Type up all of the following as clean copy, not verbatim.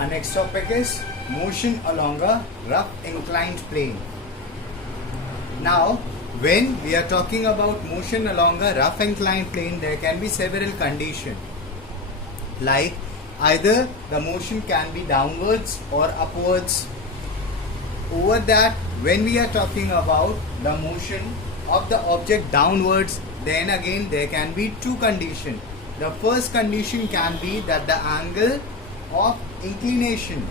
Our next topic is motion along a rough inclined plane. Now, when we are talking about motion along a rough inclined plane, there can be several conditions. Like either the motion can be downwards or upwards. Over that, when we are talking about the motion of the object downwards, then again there can be two conditions. The first condition can be that the angle of inclination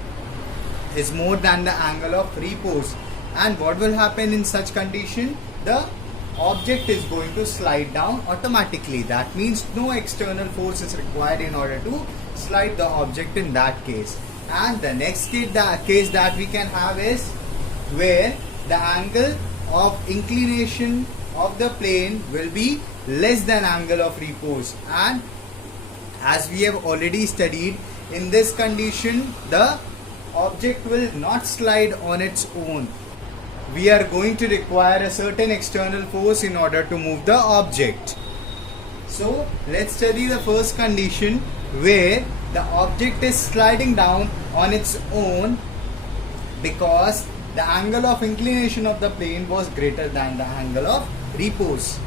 is more than the angle of repose, and what will happen in such condition? The object is going to slide down automatically. That means no external force is required in order to slide the object in that case. And the next case that we can have is where the angle of inclination of the plane will be less than angle of repose, and as we have already studied, in this condition the object will not slide on its own. We are going to require a certain external force in order to move the object. So let's study the first condition where the object is sliding down on its own because the angle of inclination of the plane was greater than the angle of repose.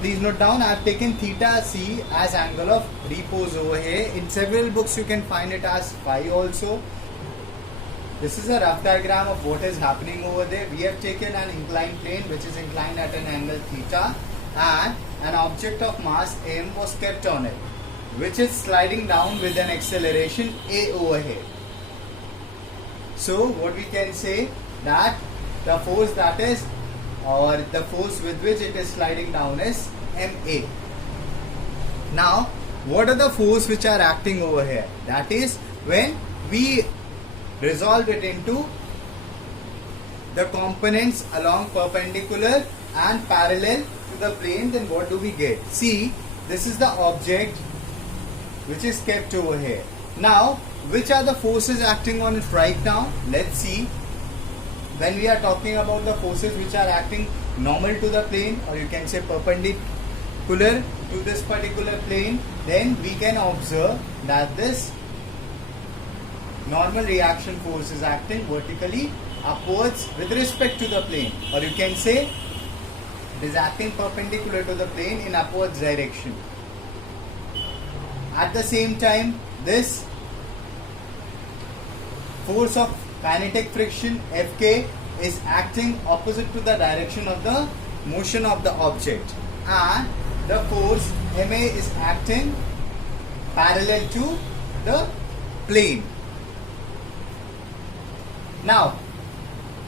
Please note down, I have taken theta c as angle of repose over here. In several books you can find it as phi also. This is a rough diagram of what is happening over there. We have taken an inclined plane which is inclined at an angle theta, and an object of mass m was kept on it, which is sliding down with an acceleration a over here. So what we can say that the force that is, or the force with which it is sliding down is ma. Now what are the forces which are acting over here? That is, when we resolve it into the components along perpendicular and parallel to the plane, then what do we get? See, this is the object which is kept over here. Now which are the forces acting on it right now? Let's see. When we are talking about the forces which are acting normal to the plane, or you can say perpendicular to this particular plane, then we can observe that this normal reaction force is acting vertically upwards with respect to the plane, or you can say it is acting perpendicular to the plane in upwards direction. At the same time, this force of kinetic friction Fk is acting opposite to the direction of the motion of the object, and the force Ma is acting parallel to the plane. Now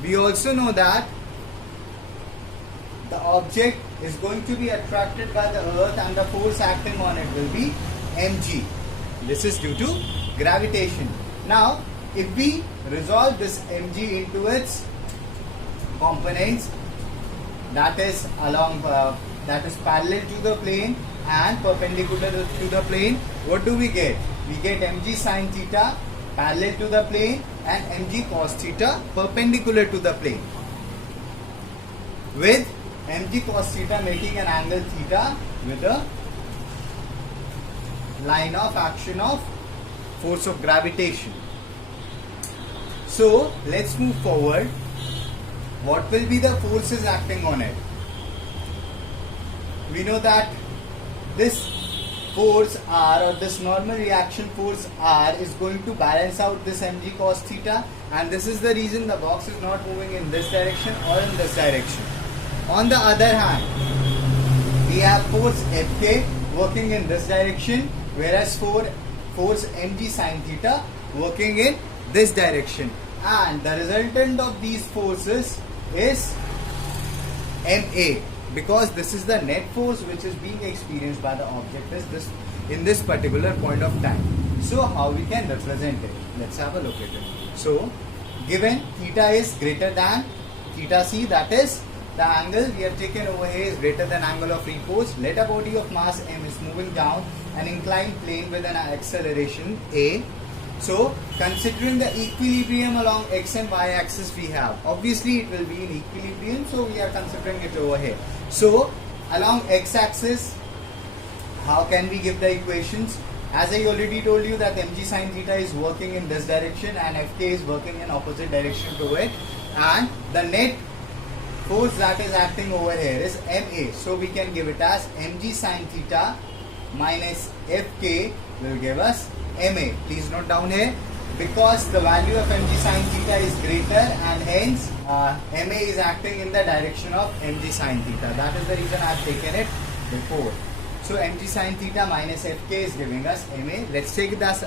we also know that the object is going to be attracted by the earth, and the force acting on it will be mg. This is due to gravitation. Now if we resolve this mg into its components, that is along that is parallel to the plane and perpendicular to the plane, what do we get? We get mg sin theta parallel to the plane and mg cos theta perpendicular to the plane, with mg cos theta making an angle theta with a line of action of force of gravitation. So let's move forward. What will be the forces acting on it? We know that this force R, or this normal reaction force R, is going to balance out this mg cos theta, and this is the reason the box is not moving in this direction or in this direction. On the other hand, we have force Fk working in this direction, whereas force mg sin theta working in this direction, and the resultant of these forces is Ma, because this is the net force which is being experienced by the object in this particular point of time. So how we can represent it? Let's have a look at it. So given theta is greater than theta c, that is the angle we have taken over here is greater than angle of repose. Let a body of mass m is moving down an inclined plane with an acceleration a. So considering the equilibrium along x and y axis we have, obviously it will be in equilibrium, so we are considering it over here. So along x axis, how can we give the equations? As I already told you that mg sin theta is working in this direction and Fk is working in opposite direction to it, and the net force that is acting over here is Ma. So we can give it as mg sin theta minus Fk will give us Ma. Please note down here, because the value of mg sin theta is greater and hence Ma is acting in the direction of mg sin theta. That is the reason I have taken it before. So mg sin theta minus Fk is giving us Ma. Let's take it as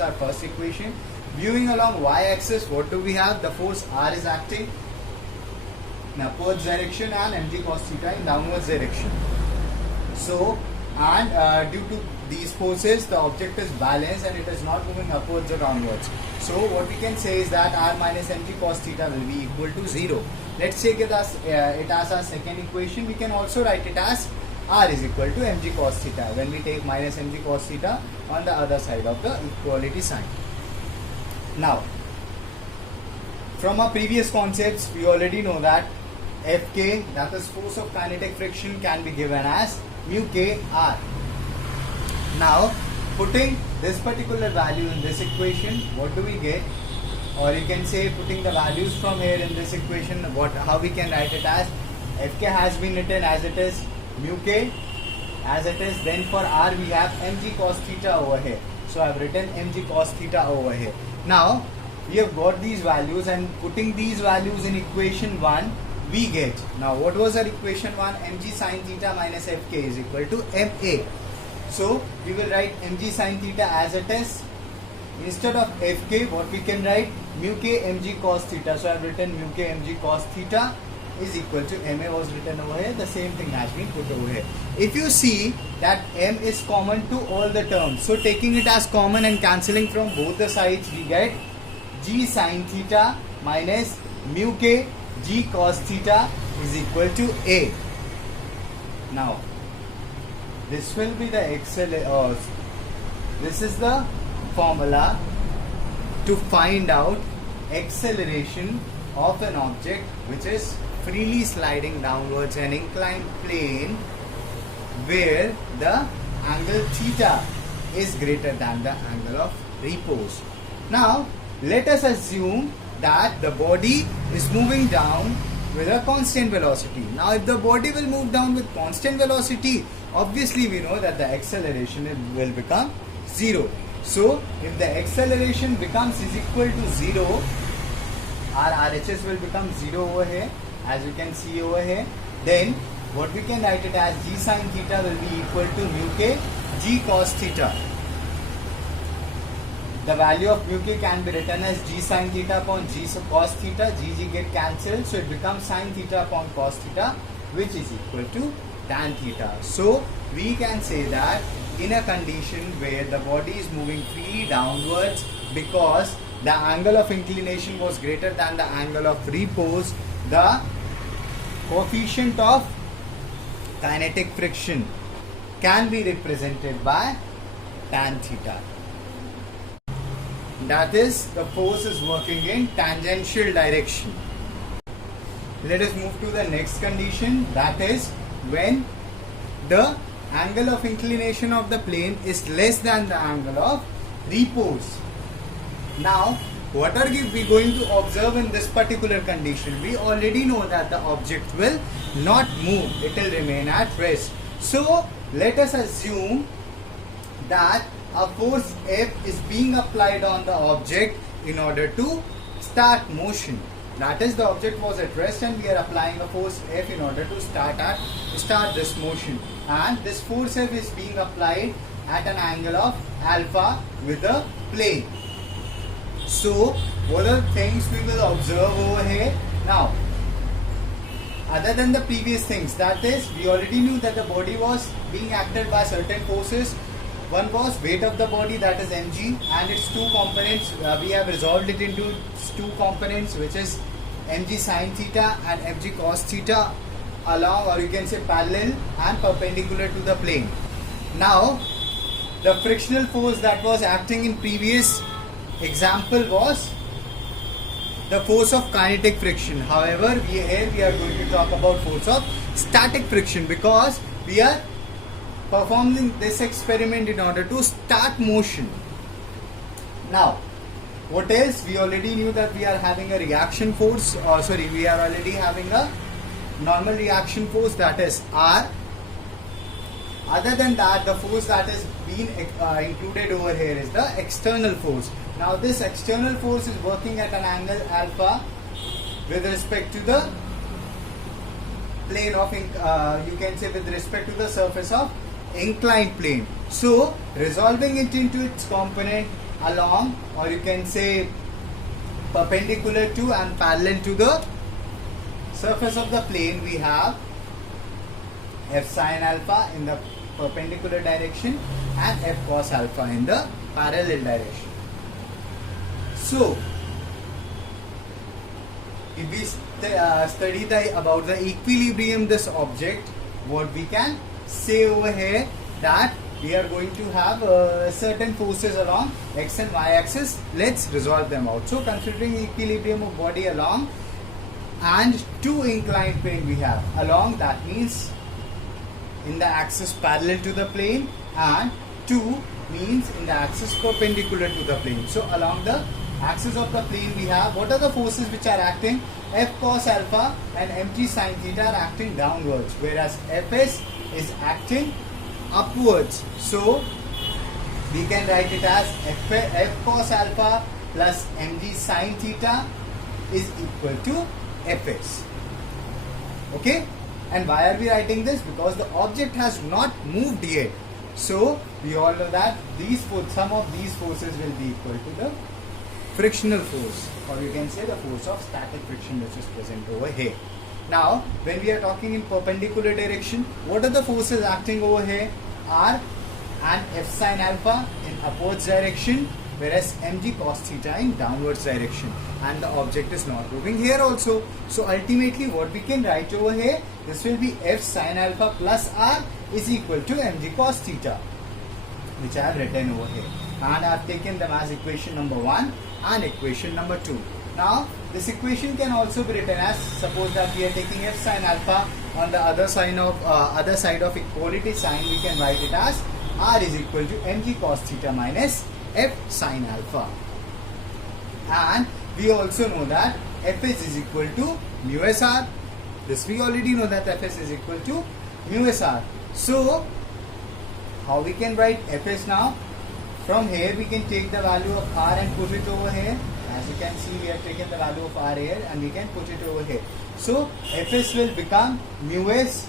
our first equation. Viewing along y-axis, what do we have? The force R is acting in upwards direction and mg cos theta in downwards direction. So, and due to these forces, the object is balanced and it is not moving upwards or downwards. So, what we can say is that R minus mg cos theta will be equal to 0. Let's take it as our second equation. We can also write it as R is equal to mg cos theta when we take minus mg cos theta on the other side of the equality sign. Now, from our previous concepts, we already know that Fk, that is force of kinetic friction, can be given as mu k R. Now, putting this particular value in this equation, what do we get? Or you can say putting the values from here in this equation, how we can write it as Fk has been written as it is, mu k as it is. Then for R we have mg cos theta over here. So I have written mg cos theta over here. Now, we have got these values, and putting these values in equation 1, we get, now what was our equation 1? Mg sin theta minus Fk is equal to Ma. So we will write mg sin theta as it is. Instead of Fk, what we can write? Mu k mg cos theta. So I have written mu k mg cos theta is equal to Ma was written over here. The same thing has been put over here. If you see that m is common to all the terms, so taking it as common and cancelling from both the sides, we get g sin theta minus mu k g cos theta is equal to A. Now, this will be the this is the formula to find out acceleration of an object which is freely sliding downwards an inclined plane where the angle theta is greater than the angle of repose. Now, let us assume that the body is moving down with a constant velocity. Now, if the body will move down with constant velocity, obviously we know that the acceleration will become 0. So, if the acceleration becomes is equal to 0, our RHS will become 0 over here, as you can see over here. Then, what we can write it as g sin theta will be equal to mu k g cos theta. The value of mu k can be written as g sin theta upon g cos theta. G get cancelled, so it becomes sin theta upon cos theta, which is equal to tan theta. So we can say that in a condition where the body is moving freely downwards, because the angle of inclination was greater than the angle of repose, the coefficient of kinetic friction can be represented by tan theta. That is, the force is working in tangential direction. Let us move to the next condition, that is when the angle of inclination of the plane is less than the angle of repose. Now, what are we going to observe in this particular condition? We already know that the object will not move, it will remain at rest. So, let us assume that a force F is being applied on the object in order to start motion. That is, the object was at rest and we are applying a force F in order to start this motion. And this force F is being applied at an angle of alpha with the plane. So, what are the things we will observe over here? Now, other than the previous things, that is, we already knew that the body was being acted by certain forces. One was weight of the body, that is mg, and its two components. We have resolved it into two components, which is mg sin theta and mg cos theta, along, or you can say parallel and perpendicular to the plane. Now, the frictional force that was acting in previous example was the force of kinetic friction. However, here we are going to talk about force of static friction, because we are performing this experiment in order to start motion. Now, what else? We already knew that we are having a reaction force, we are already having a normal reaction force, that is R. Other than that, the force that is being included over here is the external force. Now this external force is working at an angle alpha with respect to the plane of, you can say with respect to the surface of inclined plane. So resolving it into its component along, or you can say perpendicular to and parallel to the surface of the plane, we have F sin alpha in the perpendicular direction and F cos alpha in the parallel direction. So if we study about the equilibrium this object, what we can say over here, that we are going to have certain forces along x and y axis. Let's resolve them out. So considering equilibrium of body along and two inclined plane we have. Along, that means in the axis parallel to the plane, and 2 means in the axis perpendicular to the plane. So along the axis of the plane we have, what are the forces which are acting? F cos alpha and mg sin theta are acting downwards, whereas Fs is acting upwards. So we can write it as F cos alpha plus mg sin theta is equal to Fs. Okay, and why are we writing this? Because the object has not moved yet. So we all know that some of these forces will be equal to the frictional force, or you can say the force of static friction, which is present over here. Now when we are talking in perpendicular direction, what are the forces acting over here? R and F sin alpha in upwards direction, whereas mg cos theta in downwards direction, and the object is not moving here also. So ultimately what we can write over here, this will be F sin alpha plus R is equal to mg cos theta, which I have written over here, and I have taken them as equation number 1 and equation number 2. Now this equation can also be written as, suppose that we are taking F sin alpha on the other side of equality sign, we can write it as R is equal to mg cos theta minus F sin alpha. And we also know that Fs is equal to mu sr. This we already know that Fs is equal to mu sr. So how we can write Fs now? From here we can take the value of R and put it over here. As you can see, we have taken the value of R here and we can put it over here. So Fs will become mu s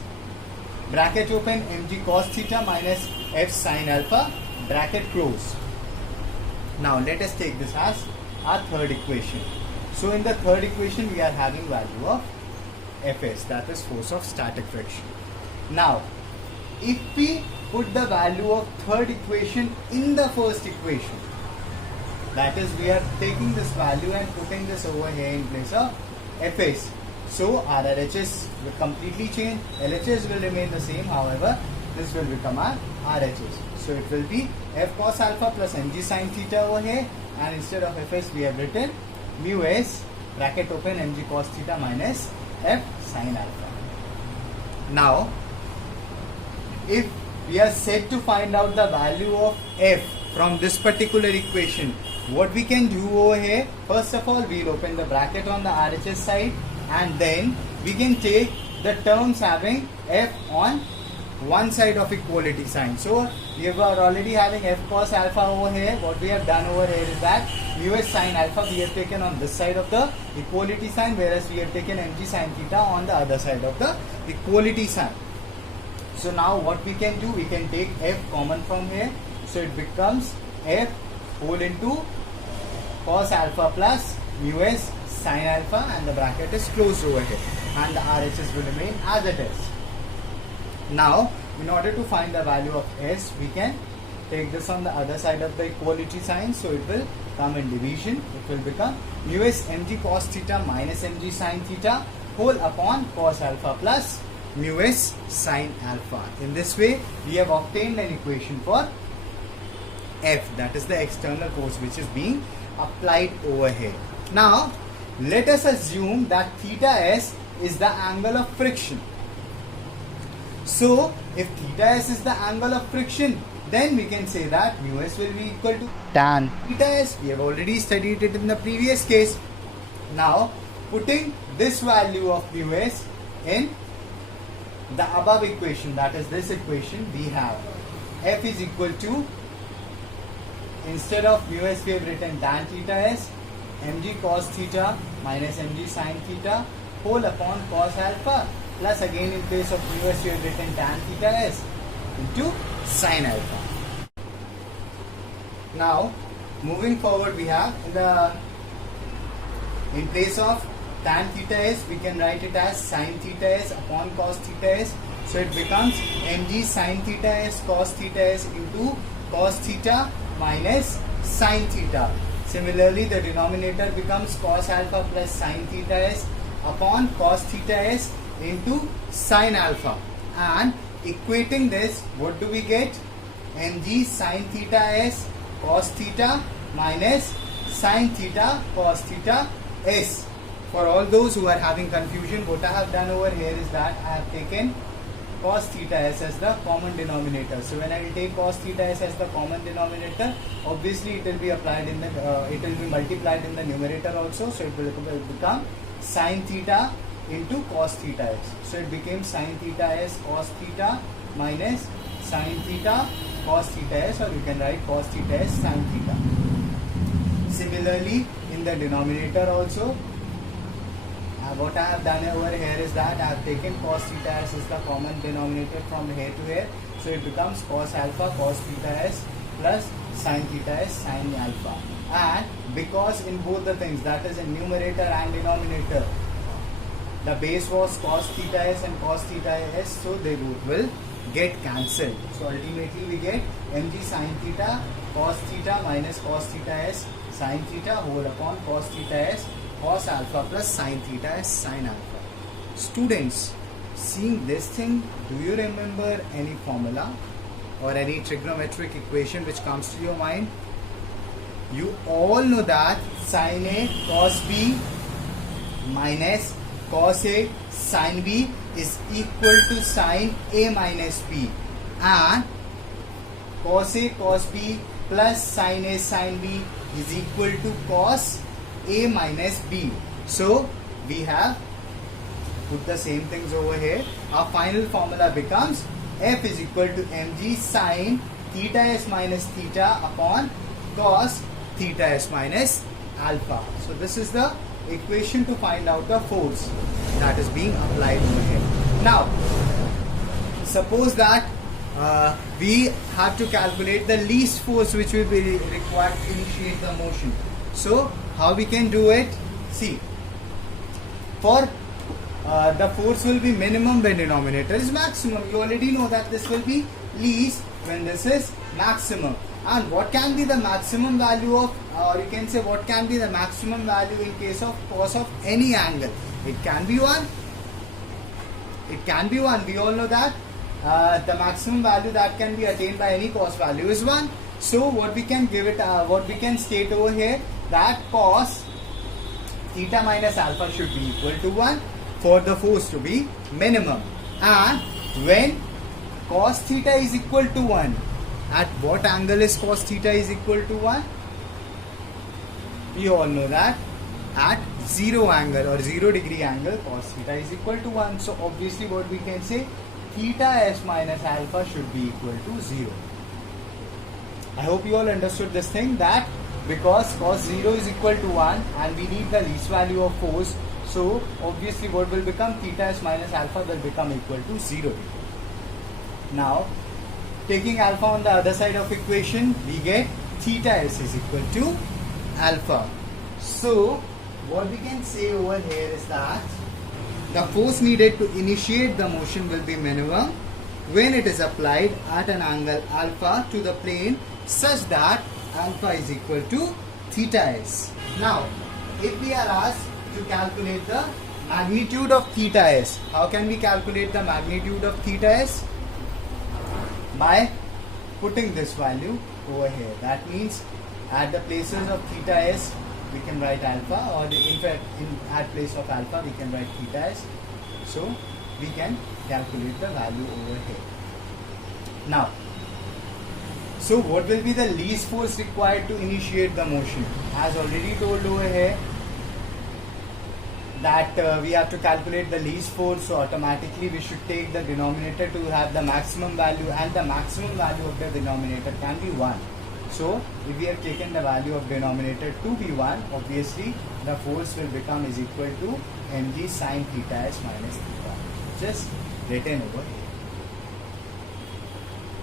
bracket open mg cos theta minus F sin alpha bracket close. Now let us take this as our third equation. So in the third equation we are having value of Fs, that is force of static friction. Now if we put the value of third equation in the first equation, that is we are taking this value and putting this over here in place of Fs. So our RHS will completely change. LHS will remain the same, however this will become our RHS. So it will be F cos alpha plus mg sin theta over here, and instead of Fs we have written mu s bracket open mg cos theta minus F sin alpha. Now if we are set to find out the value of F from this particular equation, what we can do over here, first of all we will open the bracket on the RHS side, and then we can take the terms having F on one side of equality sign. So we are already having F cos alpha over here. What we have done over here is that mu s sin alpha we have taken on this side of the equality sign, whereas we have taken mg sin theta on the other side of the equality sign. So now what we can do, we can take F common from here. So it becomes F whole into cos alpha plus mu s sin alpha, and the bracket is closed over here, and the RHS will remain as it is. Now in order to find the value of S, we can take this on the other side of the equality sign. So it will come in division. It will become mu s mg cos theta minus mg sin theta whole upon cos alpha plus mu s sin alpha. In this way we have obtained an equation for F, that is the external force which is being applied over here. Now let us assume that theta s is the angle of friction. So if theta s is the angle of friction, then we can say that mu s will be equal to tan theta s. We have already studied it in the previous case. Now putting this value of mu s in the above equation, that is this equation, we have f is equal to, instead of mu s we have written tan theta s, mg cos theta minus mg sin theta whole upon cos alpha, plus again in place of mu s we have written tan theta s into sin alpha. Now moving forward, we have in place of tan theta s we can write it as sin theta s upon cos theta s. So it becomes mg sin theta s cos theta s into cos theta minus sin theta. Similarly, the denominator becomes cos alpha plus sin theta s upon cos theta s into sin alpha. And equating this, what do we get? Mg sin theta s cos theta minus sin theta cos theta s. For all those who are having confusion, what I have done over here is that I have taken cos theta s as the common denominator. So when I will take cos theta s as the common denominator, obviously it will be applied in the it will be multiplied in the numerator also. So it will become sin theta into cos theta s. So it became sin theta s cos theta minus sin theta cos theta s, or you can write cos theta s sin theta. Similarly, in the denominator also, what I have done over here is that I have taken cos theta s as the common denominator from here to here. So it becomes cos alpha cos theta s plus sin theta s sin alpha. And because in both the things, that is in numerator and denominator, the base was cos theta s and cos theta s, so they both will get cancelled. So ultimately we get mg sin theta cos theta minus cos theta s sin theta whole upon cos theta s cos alpha plus sin theta is sin alpha. Students, seeing this thing, do you remember any formula or any trigonometric equation which comes to your mind? You all know that sin A cos B minus cos A sin B is equal to sin A minus B, and cos A cos B plus sin A sin B is equal to cos A minus B. So we have put the same things over here. Our final formula becomes f is equal to mg sin theta s minus theta upon cos theta s minus alpha. So this is the equation to find out the force that is being applied over here. Now suppose that we have to calculate the least force which will be required to initiate the motion. So how we can do it? See, for the force will be minimum when denominator is maximum. You already know that this will be least when this is maximum. And what can be the maximum value of, or you can say what can be the maximum value in case of cos of any angle? It can be 1. It can be 1. We all know that the maximum value that can be attained by any cos value is 1. So what we can give it, what we can state over here, that cos theta minus alpha should be equal to 1 for the force to be minimum. And when cos theta is equal to 1, at what angle is cos theta is equal to 1? We all know that at 0 angle or 0 degree angle cos theta is equal to 1. So obviously what we can say, theta s minus alpha should be equal to 0. I hope you all understood this thing, that because cos 0 is equal to 1 and we need the least value of force, so obviously what will become, theta s minus alpha will become equal to 0. Now taking alpha on the other side of equation, we get theta s is equal to alpha. So what we can say over here is that the force needed to initiate the motion will be minimum when it is applied at an angle alpha to the plane such that alpha is equal to theta s. Now if we are asked to calculate the magnitude of theta s, how can we calculate the magnitude of theta s? By putting this value over here. That means at the places of theta s we can write alpha, or in fact at place of alpha we can write theta s. So we can calculate the value over here. Now, so what will be the least force required to initiate the motion? As already told over here, that we have to calculate the least force, so automatically we should take the denominator to have the maximum value, and the maximum value of the denominator can be 1. So if we have taken the value of denominator to be 1, obviously the force will become is equal to mg sin theta s minus theta, just written over here.